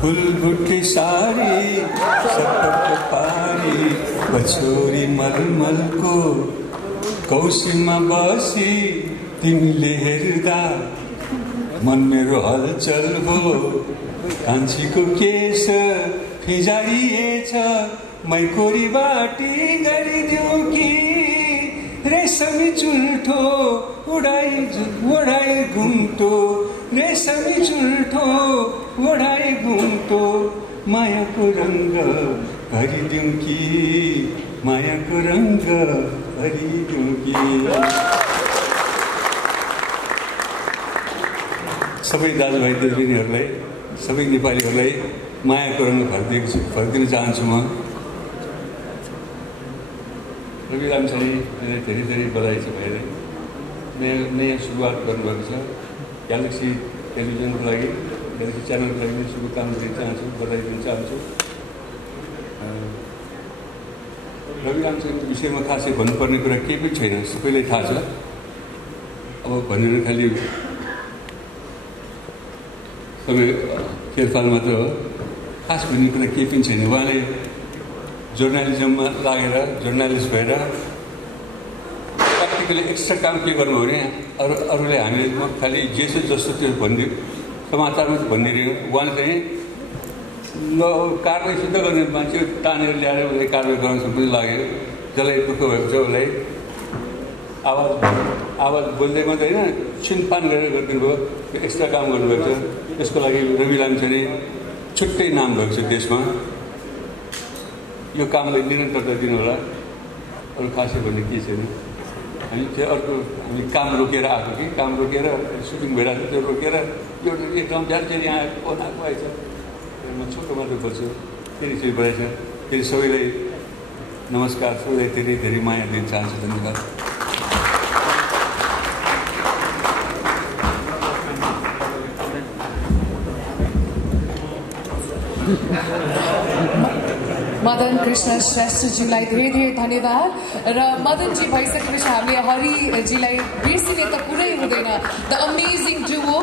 फुलबुट्टी सारी सपक्क पारी पछोरी मलमलको कौशीमा बसी तिमीले हेर्दा मन मेरो हलचल हो कान्छीको केश फिजारिएछ मै कोरी बाटी गरिदिउँ कि रेशमी चुल्ठो ओढाई घुम्टो रेशमी चुल्ठो ओढाई घुम्टो मायाको रङ्ग भरिदिउँ कि मायाको रङ्ग भरिदिउँ कि। सबै दाजुभाइ दिदीबहिनीहरूलाई सबै नेपालीहरूलाई मायाको रङ भरिदिन चाहन्छु म। रवि लामिछानेलाई धेरै धेरै बधाई छ भाइले नयाँ सुरुवात गर्नुभएको छ। ग्यालेक्सी टेलिभिजनको लागि ग्यालेक्सी च्यानलको लागि शुभकामना दिन चाहन्छु, बधाई दिन चाहन्छु। रवि लामिछानेको विषयमा खासै भन्नुपर्ने कुरा केही पनि छैन, सबैलाई थाहा छ। अब भनेर खालि सबै खेलफाल मात्र हो, खास भन्ने कुरा केही पनि छैन। उहाँले जर्नलिजममा लागेर जर्नलिस्ट भएर प्र्याक्टिकली एक्स्ट्रा काम के गर्नुभयो भने अरूले हामीले खालि जे छ जस्तो त्यो भनिदियो, समाचारमा भनिदियो। उहाँले चाहिँ ल कारवाही सिद्ध गर्ने मान्छे तानेर ल्याएर उसले कारवाही गर्न पनि लाग्यो। जसलाई दुःख भएको छ उसलाई आवाज बोल्दै मात्रै होइन छिनपान गरेर गरिदिनु भयो, एक्स्ट्रा काम गर्नुभएको छ। त्यसको लागि रवि लामिछाने छुट्टै नाम भएको छ देशमा। यो कामलाई निरन्तरता दिनु होला, अरू खासै भन्ने केही छैन। हामी चाहिँ अर्को हामी काम रोकेर आएको कि काम रोकेर सुटिङ भइरहेको छ, त्यो रोकेर यो एकदम बिहान चाहिँ यहाँ बनाएको आएछ। म छोटो मात्र बोल्छु, फेरि चाहिँ भएछ। फेरि सबैलाई नमस्कार, सबैलाई धेरै धेरै माया दिन चाहन्छु। धन्यवाद। मदन कृष्ण श्रेष्ठजीलाई धेरै धेरै धन्यवाद। र मदनजी भइसकेपछि हामीले हरिजीलाई बिर्सिने त कुरै हुँदैन। The amazing Duo,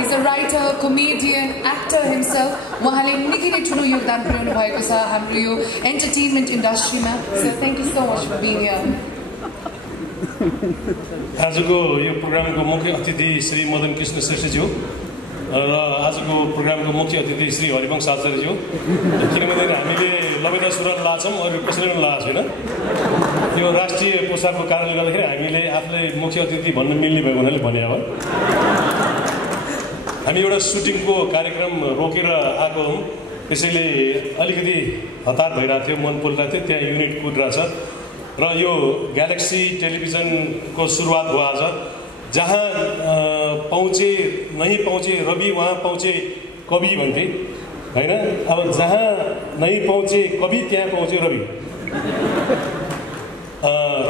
is a writer, comedian, actor himself. उहाँले निकै नै ठुलो योगदान पुर्याउनु भएको छ हाम्रो यो एन्टरटेनमेन्ट इन्डस्ट्रीमा। So thank you so much for being here. आजको यो प्रोग्रामको मुख्य अतिथि श्री मदन कृष्ण श्रेष्ठज्यू र आजको प्रोग्रामको मुख्य अतिथि श्री हरिवंश आचार्यज्यू। किनभने हामीले लबेदा सुरुवात लाछौँ, अरू कसैले पनि लगाएको छैन। यो राष्ट्रिय पोसाकको कारणले गर्दाखेरि हामीले आफूलाई मुख्य अतिथि भन्न मिल्ने भयो हुनाले भने हो। हामी एउटा सुटिङको कार्यक्रम रोकेर आएको हौँ, त्यसैले अलिकति हतार भइरहेको थियो, मन पोलिरहेको थियो। त्यहाँ युनिट कुदिरहेछ र यो ग्यालेक्सी टेलिभिजनको सुरुवात भयो आज। जहाँ पहुँचे नहीं पहुँचे रवि वहाँ पहुँचे कवि भन्थे होइन। अब जहाँ नहीं पहुँचे कवि त्यहाँ पहुँचे रवि।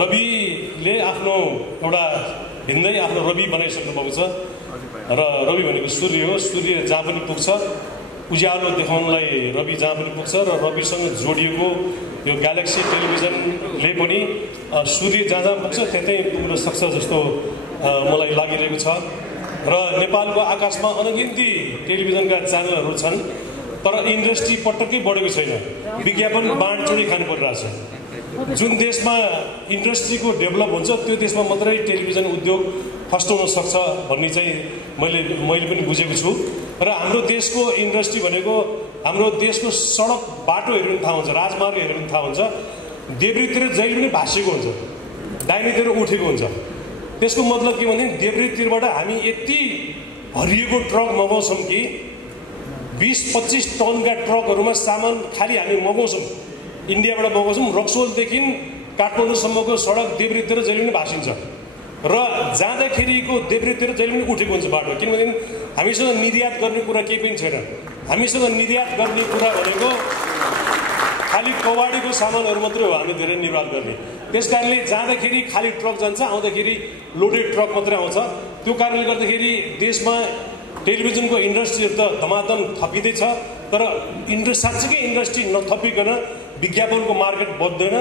रविले आफ्नो एउटा भिन्दै आफ्नो रवि बनाइसक्नु भएको छ र रवि भनेको सूर्य हो। सूर्य जहाँ पनि पुग्छ, उज्यालो देखाउनलाई रवि जहाँ पनि पुग्छ र रविसँग जोडिएको यो ग्यालेक्सी टेलिभिजनले पनि सूर्य जहाँ जहाँ पुग्छ त्यतै पुग्न सक्छ जस्तो मलाई लागिरहेको छ। र नेपालको आकाशमा अनगिन्ती टेलिभिजनका च्यानलहरू छन्, तर इन्डस्ट्री पटक्कै बढेको छैन। विज्ञापन बाँडचुँडी खानु परिरहेछ। जुन देशमा इन्डस्ट्रीको डेभलप हुन्छ त्यो देशमा मात्रै टेलिभिजन उद्योग फस्टाउन सक्छ भन्ने चाहिँ मैले पनि बुझेको छु। र हाम्रो देशको इन्डस्ट्री भनेको हाम्रो देशको सडक बाटो हेर्नु थाहा हुन्छ, राजमार्ग हेर्नु थाहा हुन्छ। देब्रेतिर जहिले पनि भाँसिएको हुन्छ, दाहिनेतिर उठेको हुन्छ। त्यसको मतलब के भने देब्रेतिरबाट हामी यति भरिएको ट्रक मगाउँछौँ कि 20-25 टनका ट्रकहरूमा सामान खालि हामी मगाउँछौँ, इन्डियाबाट मगाउँछौँ। रक्सोलदेखि काठमाडौँसम्मको सडक देब्रेतिर जहिले पनि भाँसिन्छ र जाँदाखेरिको देब्रेतिर जहिले पनि उठेको हुन्छ बाटो। किनभने हामीसँग निर्यात गर्ने कुरा केही पनि छैन। हामीसँग निर्यात गर्ने कुरा भनेको खालि कवाडीको सामानहरू मात्रै हो हामी धेरै निर्यात गर्ने। त्यस कारणले जाँदाखेरि खाली ट्रक जान्छ, आउँदाखेरि लोडेड ट्रक मात्रै आउँछ। त्यो कारणले गर्दाखेरि देशमा टेलिभिजनको इन्डस्ट्रीहरू त धमाधम थपिँदैछ, तर साँच्चीकै इन्डस्ट्री नथपिकन विज्ञापनको मार्केट बढ्दैन।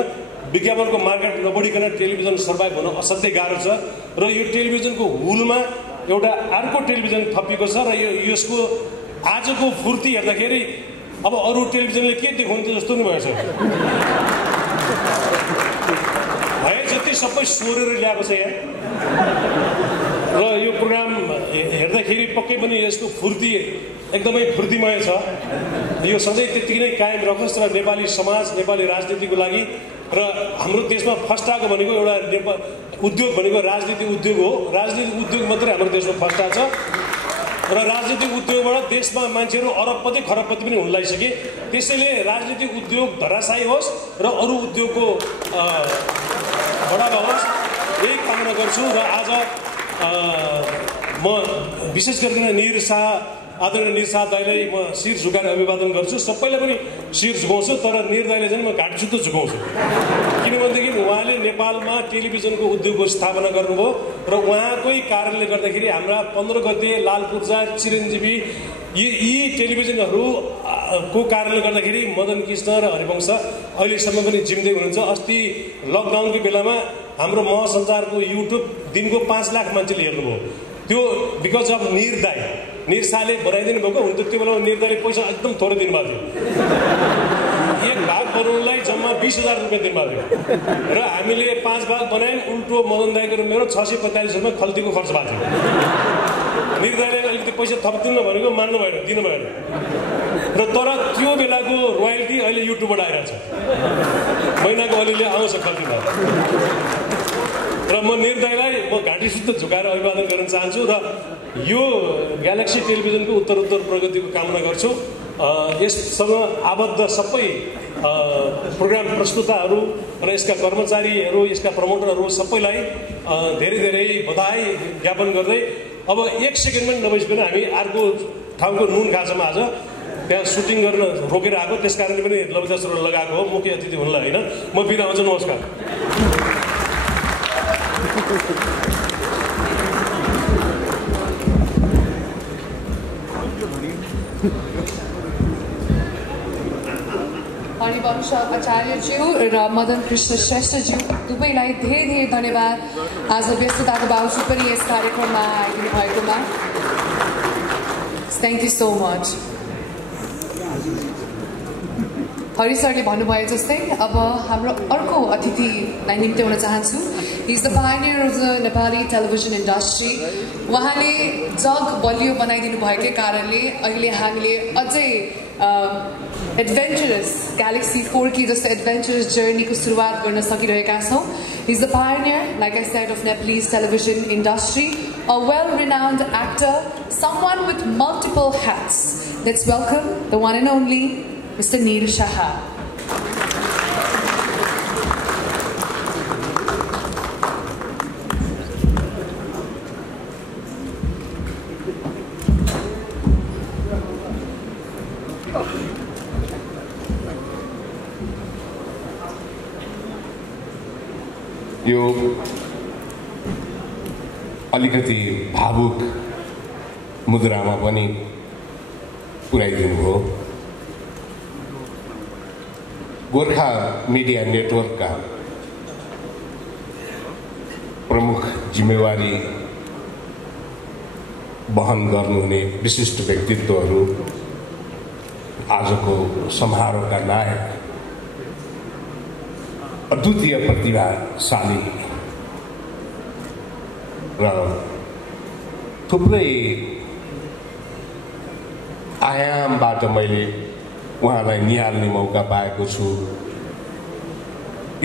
विज्ञापनको मार्केट नबढिकन टेलिभिजन सर्भाइभ हुन असाध्यै गाह्रो छ। र यो टेलिभिजनको हुलमा एउटा अर्को टेलिभिजन थपिएको छ र यसको आजको फुर्ती हेर्दाखेरि अब अरू टेलिभिजनले के देखाउँछ जस्तो नि भएछ भए जति सबै सोरेर ल्याएको छ यहाँ र यो प्रोग्राम हेर्दाखेरि पक्कै पनि यसको फुर्ती एकदमै फुर्तीमय छ यो सधैँ त्यतिकै नै कायम रहोस् र नेपाली समाज नेपाली राजनीतिको लागि र हाम्रो देशमा फस्टाएको भनेको एउटा नेपाल उद्योग भनेको राजनीतिक उद्योग हो राजनीतिक उद्योग मात्रै हाम्रो देशमा फस्टाएको छ र राजनीतिक उद्योगबाट देशमा मान्छेहरू अरबपति खरबपति पनि हुन लागिसके त्यसैले राजनीतिक उद्योग धराशायी होस् र अरू उद्योगको बढावा होस् यही कामना गर्छु र आज म विशेष गरिकन निर शाह आदरणीय निर शाह दाइलाई म शिर झुकाएर अभिवादन गर्छु सबैलाई पनि शिर झुकाउँछु तर निर दाइले चाहिँ म घाँटी सुत्तो झुकाउँछु किनभनेदेखि उहाँले नेपालमा टेलिभिजनको उद्योगको स्थापना गर्नुभयो र उहाँकै कारणले गर्दाखेरि हाम्रा 15 गते लालपूर्जा चिरञ्जीवी यी टेलिभिजनहरू को कारणले गर्दाखेरि मदन कृष्ण र हरिवंश अहिलेसम्म पनि जिउँदै हुनुहुन्छ अस्ति लकडाउनको बेलामा हाम्रो महासञ्चारको युट्युब दिनको 5 लाख मान्छेले हेर्नुभयो त्यो बिकज अफ निर शाहले बनाइदिनु भएको हुन्छ त्यो बेलामा निर दाइले पैसा एकदम थोरै दिनुभएको थियो एक भाग बनाउनलाई जम्मा 20,000 रुपियाँ दिनुभएको थियो र हामीले 5 भाग बनायौँ उल्टो मदन दाइको र मेरो 645 रुपियाँ खल्तीको खर्च भएको थियो निर दाइले अलिकति पैसा थप दिनु भनेको मान्नु भएन दिनु भएन र तर त्यो बेलाको रोयल्टी अहिले युट्युबबाट आइरहेछ महिनाको अलिअलि आउँछ खल्तीमा र म निर दाइलाई म घाँटी सुत्तो झुकाएर अभिवादन गर्न चाहन्छु र यो ग्यालेक्सी टेलिभिजनको उत्तरोत्तर प्रगतिको कामना गर्छु यससँग आबद्ध सबै प्रोग्राम प्रस्तुताहरू र यसका कर्मचारीहरू यसका प्रमोटरहरू सबैलाई धेरै धेरै बधाई ज्ञापन गर्दै अब 1 सेकेन्ड पनि नबसिकन हामी अर्को ठाउँको नुन खाँचोमा आज त्यहाँ सुटिङ गर्न रोकेर आएको त्यस कारणले पनि ललिता सुर लगाएको हो मुख्य अतिथि हुनलाई होइन म बिदा आउँछु नमस्कार हरिवंश आचार्यज्यू र मदन कृष्ण श्रेष्ठज्यू दुवैलाई धेरै धेरै धन्यवाद आज व्यस्तताको बावजुद पनि यस कार्यक्रममा आइदिनु भएकोमा thank you so much Hari सरले भन्नुभए जस्तै अब हाम्रो अर्को अतिथिलाई निम्त्याउन चाहन्छु is the Pioneer of the Nepali television industry उहाँले जग बलियो बनाइदिनु भएकै कारणले अहिले हामीले अझै एडभेन्चरस ग्यालेक्सी 4K जस्तो एडभेन्चरस जर्नीको सुरुवात गर्न सकिरहेका छौँ is the Pioneer like I said of Nepalese television industry a well renowned actor someone with multiple hats let's welcome the one and only Mr. Nir Shah. यो अलिकति भावुक मुद्रामा पनि पुर्याइदिनु हो गोर्खा मिडिया नेटवर्कका प्रमुख जिम्मेवारी वहन गर्नुहुने विशिष्ट व्यक्तित्वहरू आजको समारोहका नायक अद्वितीय प्रतिभाशाली र थुप्रै आयामबाट मैले उहाँलाई निहाल्ने मौका पाएको छु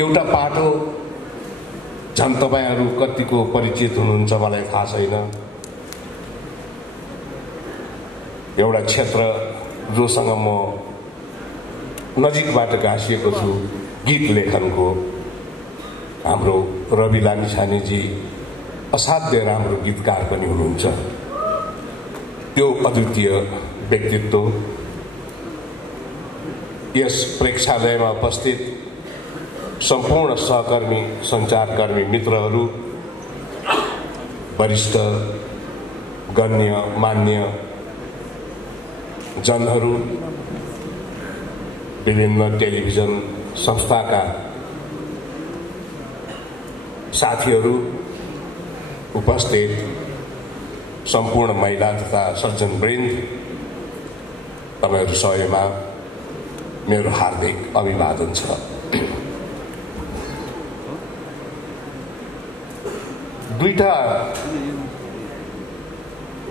एउटा पाटो झन् तपाईहरू कतिको परिचित हुनुहुन्छ मलाई थाहा छैन एउटा क्षेत्र जोसँग म नजिकबाट गाँसिएको छु गीत लेखनको हाम्रो रवि लामिछानेजी असाध्य राम्रो गीतकार पनि हुनुहुन्छ त्यो अद्वितीय व्यक्तित्व यस प्रेक्षालयमा उपस्थित सम्पूर्ण सहकर्मी सञ्चारकर्मी मित्रहरू वरिष्ठ गण्य मान्य जनहरू विभिन्न टेलिभिजन संस्थाका साथीहरू उपस्थित सम्पूर्ण महिला तथा सज्जनवृन्द तपाईहरु सबैमा मेरो हार्दिक अभिवादन छ। दुईटा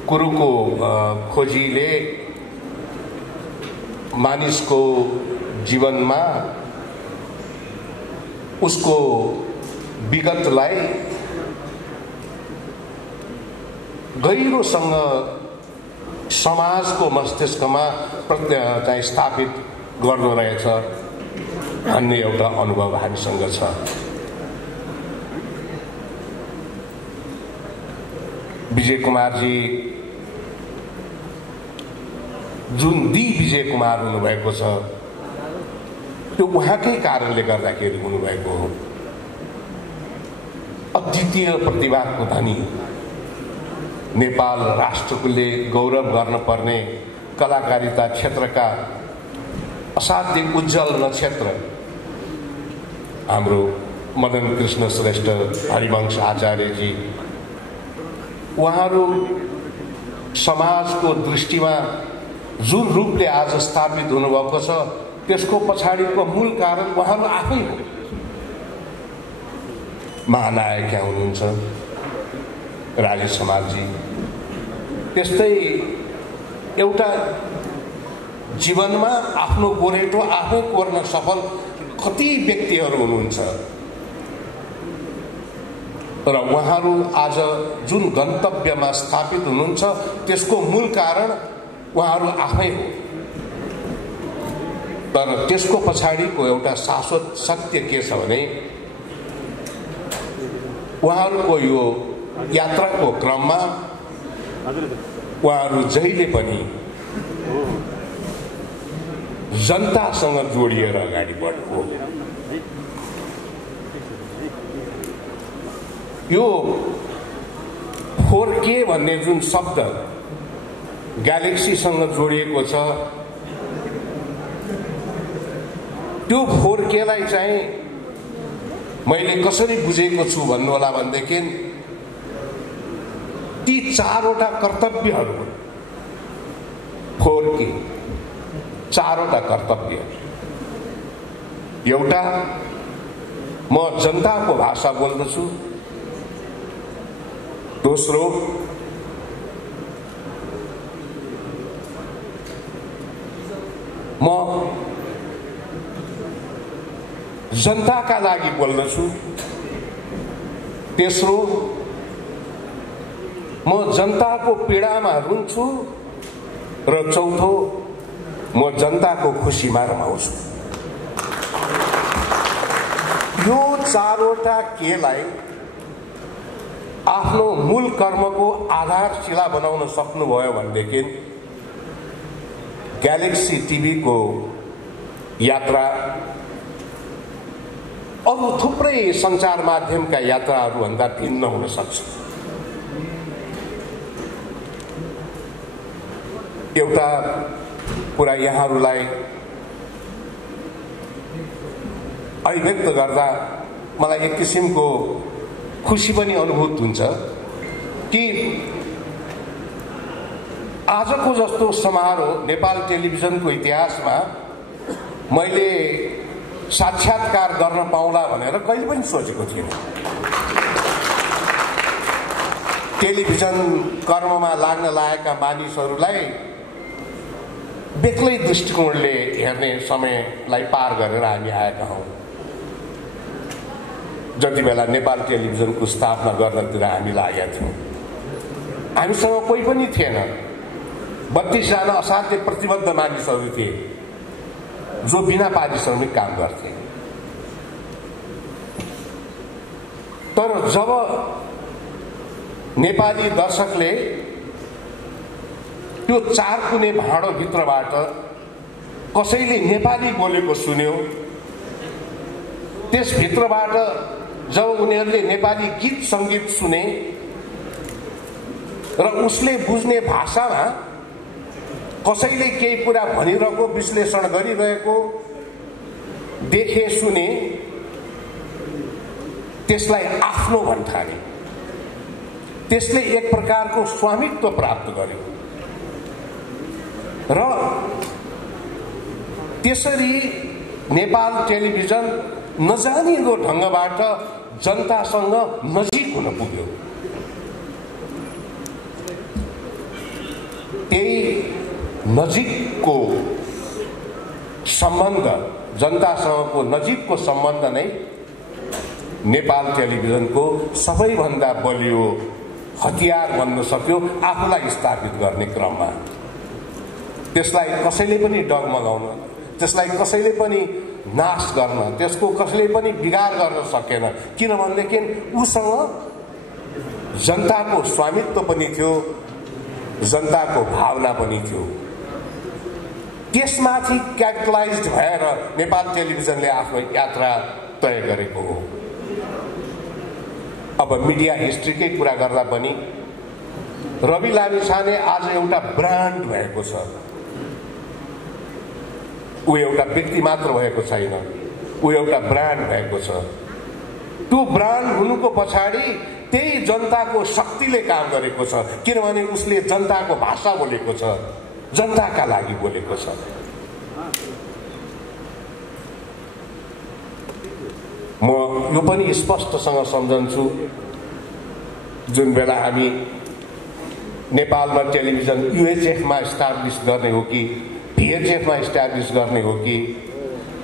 कुरोको खोजीले मानिसको जीवनमा उसको विगतलाई गहिरोसँग समाजको मस्तिष्कमा चाहिँ स्थापित गर्दो रहेछ भन्ने एउटा अनुभव हामीसँग छ। विजय कुमारजी जुन दी विजय कुमार हुनुभएको छ त्यो उहाँकै कारणले गर्दाखेरि हुनुभएको हो। अद्वितीय प्रतिभाको धनी, नेपाल राष्ट्रले गौरव गर्न पर्ने कलाकारिता क्षेत्रका असाध्य उज्जवल नक्षत्र हाम्रो मदन कृष्ण श्रेष्ठ हरिवंश आचार्यजी, उहाँहरू समाजको दृष्टिमा जुन रूपले आज स्थापित हुनुभएको छ त्यसको पछाडिको मूल कारण उहाँहरू आफै हो। महानायक यहाँ हुनुहुन्छ राजेश समालजी, त्यस्तै एउटा जीवनमा आफ्नो गोरेटो आफै कोर्न सफल कति व्यक्तिहरू हुनुहुन्छ र उहाँहरू आज जुन गन्तव्यमा स्थापित हुनुहुन्छ त्यसको मूल कारण उहाँहरू आफै हो। तर त्यसको पछाडिको एउटा शाश्वत सत्य के छ भने उहाँहरूको यो यात्राको क्रममा उहाँहरू जहिले पनि जनतासँग जोडिएर अगाडि बढ्नु। यो 4K भन्ने जुन शब्द ग्यालेक्सीसँग जोडिएको छ त्यो 4K लाई चाहिँ मैले कसरी बुझेको छु भन्नु होला भनेदेखि ती चारवटा कर्तव्यहरू 4K, चारवटा कर्तव्य। एउटा, म जनताको भाषा बोल्दछु। दोस्रो, म जनताका लागि बोल्दछु। तेस्रो, म जनताको पीडामा रुन्छु र चौथो, म जनताको खुसीमा रमाउँछु। यो चारवटा केलाई आफ्नो मूल कर्मको आधारशिला बनाउन सक्नुभयो भनेदेखि ग्यालेक्सी टिभीको यात्रा अरू थुप्रै सञ्चार माध्यमका यात्राहरूभन्दा भिन्न हुन सक्छ। एउटा कुरा यहाँहरूलाई अभिव्यक्त गर्दा मलाई एक किसिमको खुसी पनि अनुभूत हुन्छ कि आजको जस्तो समारोह नेपाल टेलिभिजनको इतिहासमा मैले साक्षात्कार गर्न पाउला भनेर कहिले पनि सोचेको थिएन। टेलिभिजन कर्ममा लाग्न लागेका मानिसहरूलाई बेग्लै दृष्टिकोणले हेर्ने समयलाई पार गरेर हामी आएका हौं। जति बेला नेपाल टेलिभिजनको स्थापना गर्नतिर हामी लागेका थियौं, हामीसँग कोही पनि थिएन। 32 जना असाध्य प्रतिबद्ध मानिसहरू थिए जो बिना पारिश्रमिक काम गर्थे। तर जब नेपाली दर्शकले त्यो चार कुने भाँडो भित्रबाट कसैले नेपाली बोलेको सुन्यो, त्यस भित्रबाट जब उनीहरूले नेपाली गीत संगीत सुने र उसले बुझ्ने भाषामा कसैले केही कुरा भनिरहेको, विश्लेषण गरिरहेको देखे, सुने, त्यसलाई आफ्नो भन्ठाने, त्यसले एक प्रकारको स्वामित्व प्राप्त गर्यो र त्यसरी नेपाल टेलिभिजन नजानिएको ढङ्गबाट जनतासँग नजिक हुन पुग्यो। त्यही नजिकको सम्बन्ध, जनतासँगको नजिकको सम्बन्ध नै नेपाल टेलिभिजनको सबैभन्दा बलियो हतियार बन्न सक्यो आफूलाई स्थापित गर्ने क्रममा। त्यसलाई कसैले पनि डगमगाउन, त्यसलाई कसैले पनि नाश गर्न, त्यसको कसैले पनि बिगार गर्न सकेन। किनभनेदेखि उसँग जनताको स्वामित्व पनि थियो, जनताको भावना पनि थियो। त्यसमाथि क्यापिटलाइज भएर नेपाल टेलिभिजनले आफ्नो यात्रा तय गरेको हो। अब मिडिया हिस्ट्रीकै कुरा गर्दा पनि रवि लामिछाने आज एउटा ब्रान्ड भएको छ। ऊ एउटा व्यक्ति मात्र भएको छैन, ऊ एउटा ब्रान्ड भएको छ। त्यो ब्रान्ड हुनुको पछाडि त्यही जनताको शक्तिले काम गरेको छ। किनभने उसले जनताको भाषा बोलेको छ, जनताका लागि बोलेको छ। म यो पनि स्पष्टसँग सम्झन्छु, जुन बेला हामी नेपालमा टेलिभिजन युएचएफमा इस्टाब्लिस गर्ने हो कि भिएचएफमा इस्टाब्लिस गर्ने हो कि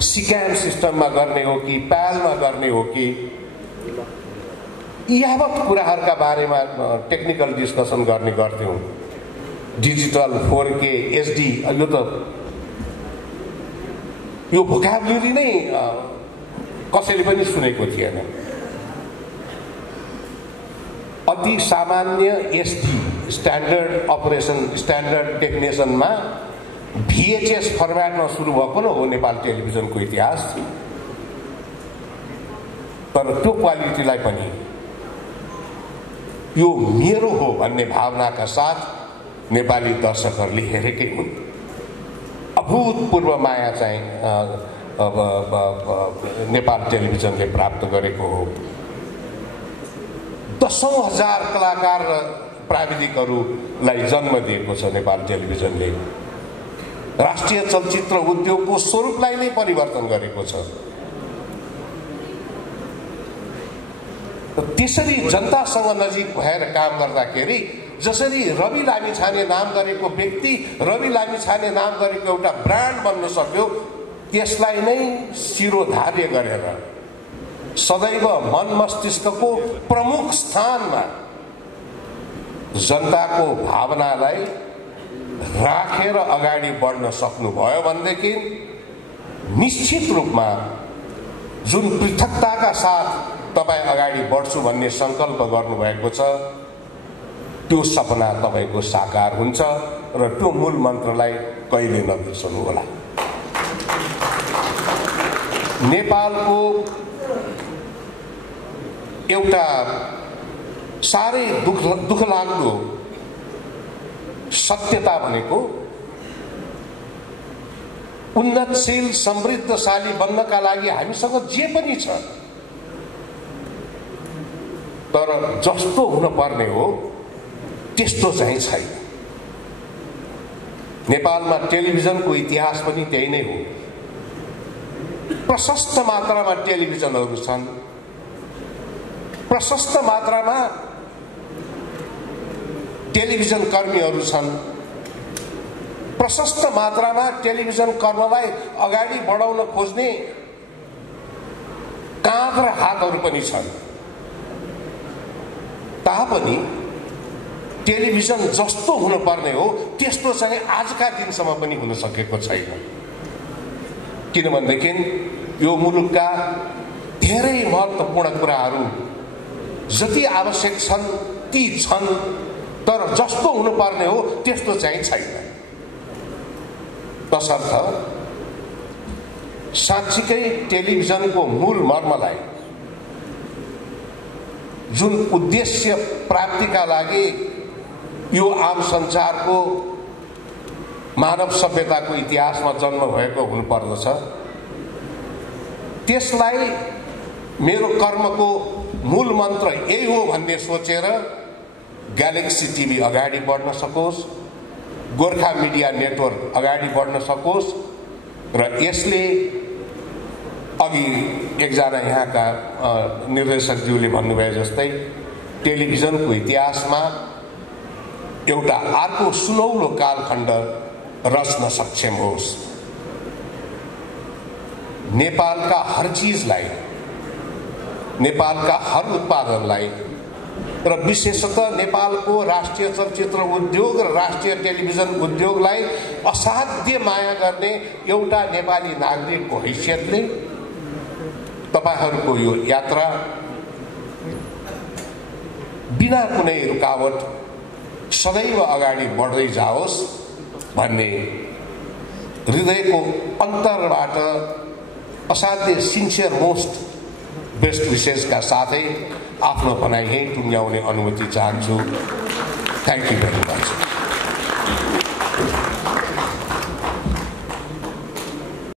सिक्याम सिस्टममा गर्ने हो कि प्यालमा गर्ने हो कि, यावत कुराहरूका बारेमा टेक्निकल डिस्कसन गर्ने गर्थ्यौँ। डिजिटल 4K HD, यो भोकाबुलरी नै कसैले पनि सुनेको थिएन। अति सामान्य SD स्ट्यान्डर्ड अपरेसन, स्ट्यान्डर्ड टेक्निसनमा VHS फर्मेटमा सुरु भएको न हो नेपाल टेलिभिजनको इतिहास। तर त्यो क्वालिटीलाई पनि यो मेरो हो भन्ने भावनाका साथ नेपाली दर्शकहरूले हेरेकै हुन्। अभूतपूर्व माया चाहिँ नेपाल टेलिभिजनले प्राप्त गरेको हो। दशौं हजार कलाकार र प्राविधिकहरूलाई जन्म दिएको छ नेपाल टेलिभिजनले। राष्ट्रिय चलचित्र उद्योगको स्वरूपलाई नै परिवर्तन गरेको छ। त्यसरी जनतासँग नजिक भएर काम गर्दाखेरि जसरी रवि लामिछाने नाम गरेको व्यक्ति, रवि लामिछाने नाम गरेको एउटा ब्रान्ड बन्न सक्यो, त्यसलाई नै शिरोधार्य गरेर सदैव मन मस्तिष्कको प्रमुख स्थानमा जनताको भावनालाई राखेर अगाडि बढ्न सक्नुभयो भनेदेखि निश्चित रूपमा जुन पृथकताका साथ तपाईँ अगाडि बढ्छु भन्ने सङ्कल्प गर्नुभएको छ, त्यो सपना तपाईँको साकार हुन्छ र त्यो मूल मन्त्रलाई कहिले नबिर्सनु होला। नेपालको एउटा साह्रै दुःखलाग्दो सत्यता भनेको उन्नतशील समृद्धशाली बन्नका लागि हामीसँग जे पनि छ, तर जस्तो हुन पर्ने हो त्यस्तो चाहिँ छैन। नेपालमा टेलिभिजनको इतिहास पनि त्यही नै हो। प्रशस्त मात्रामा टेलिभिजनहरू छन्, प्रशस्त मात्रामा टेलिभिजन कर्मीहरू छन्, प्रशस्त मात्रामा टेलिभिजन कर्मलाई अगाडि बढाउन खोज्ने काँध र हातहरू पनि छन्। तापनि टेलिभिजन जस्तो हुनुपर्ने हो त्यस्तो चाहिँ आजका दिनसम्म पनि हुन सकेको छैन। किनभनेदेखि यो मुलुकका धेरै महत्त्वपूर्ण कुराहरू जति आवश्यक छन् ती छन्, तर जस्तो हुनुपर्ने हो त्यस्तो चाहिँ छैन। तसर्थ साँच्चीकै टेलिभिजनको मूल मर्मलाई, जुन उद्देश्य प्राप्तिका लागि यो आम संसारको मानव सभ्यताको इतिहासमा जन्म भएको हुनुपर्दछ, त्यसलाई मेरो कर्मको मूल मन्त्र यही हो भन्ने सोचेर ग्यालेक्सी टिभी अगाडि बढ्न सकोस्, गोर्खा मिडिया नेटवर्क अगाडि बढ्न सकोस् र यसले अघि एकजना यहाँका निर्देशकज्यूले भन्नुभए जस्तै टेलिभिजनको इतिहासमा एउटा अर्को सुनौलो कालखण्ड रच्न सक्षम होस्। नेपालका हर चीजलाई, नेपालका हर उत्पादनलाई र विशेषतः नेपालको राष्ट्रिय चलचित्र उद्योग र राष्ट्रिय टेलिभिजन उद्योगलाई असाध्य माया गर्ने एउटा नेपाली नागरिकको हैसियतले तपाईहरूको यो यात्रा बिना कुनै रुकावट सदैव अगाडि बढ्दै जाओस् भन्ने हृदयको अन्तरबाट असाध्य सिन्सियर मोस्ट बेस्ट विशेषका साथै आफ्नो भनाइ यहीँ टुङ्ग्याउने अनुमति चाहन्छु। Thank you very much.